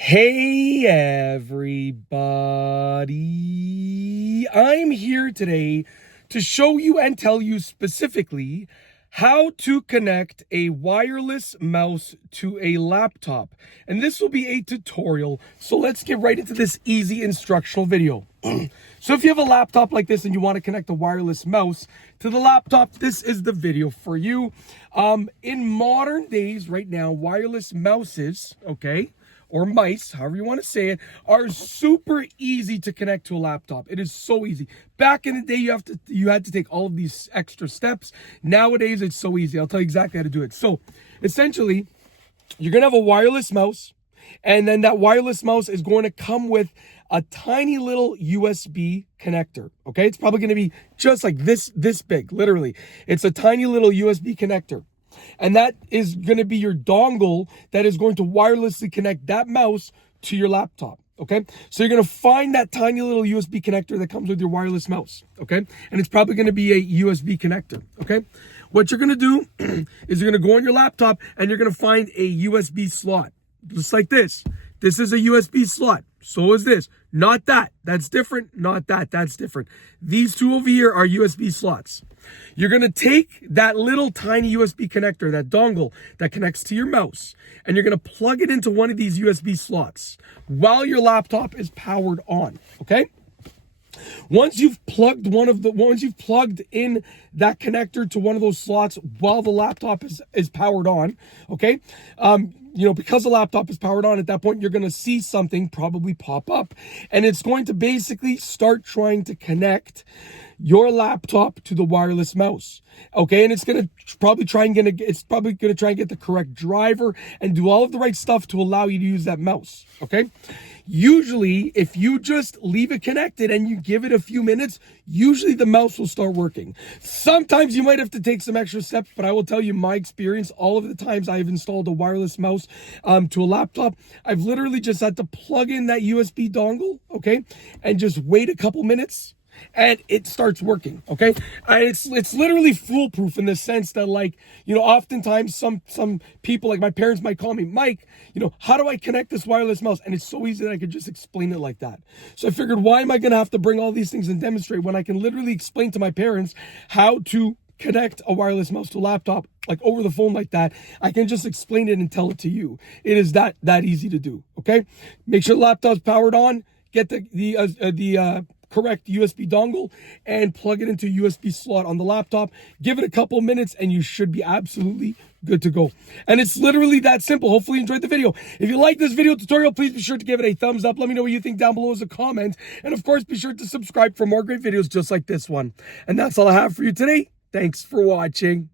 Hey everybody, I'm here today to show you and tell you specifically how to connect a wireless mouse to a laptop. And this will be a tutorial, so let's get right into this easy instructional video. So if you have a laptop like this and you want to connect a wireless mouse to the laptop, this is the video for you. In modern days right now, wireless mouses, or mice, however you want to say it, are super easy to connect to a laptop. It is so easy. Back in the day, you had to take all of these extra steps. Nowadays, it's so easy. I'll tell you exactly how to do it. So, essentially, you're going to have a wireless mouse, and then that wireless mouse is going to come with a tiny little USB connector, okay? It's probably going to be just like this big, literally. It's a tiny little USB connector. And that is going to be your dongle that is going to wirelessly connect that mouse to your laptop, okay? So you're going to find that tiny little USB connector that comes with your wireless mouse, okay? And it's probably going to be a USB connector, okay? What you're going to do is you're going to go on your laptop and you're going to find a USB slot, just like this. This is a USB slot. So is this. Not that. That's different. Not that. That's different. These two over here are USB slots. You're going to take that little tiny USB connector, that dongle that connects to your mouse, and you're going to plug it into one of these USB slots while your laptop is powered on, okay? Once you've plugged in that connector to one of those slots while the laptop is powered on, okay? Because the laptop is powered on, at that point, you're going to see something probably pop up, and it's going to basically start trying to connect your laptop to the wireless mouse, okay? And it's going to probably try and get the correct driver and do all of the right stuff to allow you to use that mouse, okay? Usually, if you just leave it connected and you give it a few minutes, usually the mouse will start working. Sometimes you might have to take some extra steps, but I will tell you my experience, all of the times I've installed a wireless mouse to a laptop, I've literally just had to plug in that USB dongle, okay, and just wait a couple minutes, and it starts working, okay? And it's literally foolproof in the sense that, oftentimes some people, like my parents, might call me, Mike, how do I connect this wireless mouse? And it's so easy that I could just explain it like that. So I figured, why am I going to have to bring all these things and demonstrate when I can literally explain to my parents how to connect a wireless mouse to a laptop, like over the phone like that? I can just explain it and tell it to you. It is that easy to do, okay? Make sure the laptop's powered on, get the correct USB dongle and plug it into a USB slot on the laptop. Give it a couple minutes and you should be absolutely good to go. And it's literally that simple. Hopefully you enjoyed the video. If you like this video tutorial, please be sure to give it a thumbs up. Let me know what you think down below as a comment. And of course, be sure to subscribe for more great videos just like this one. And that's all I have for you today. Thanks for watching.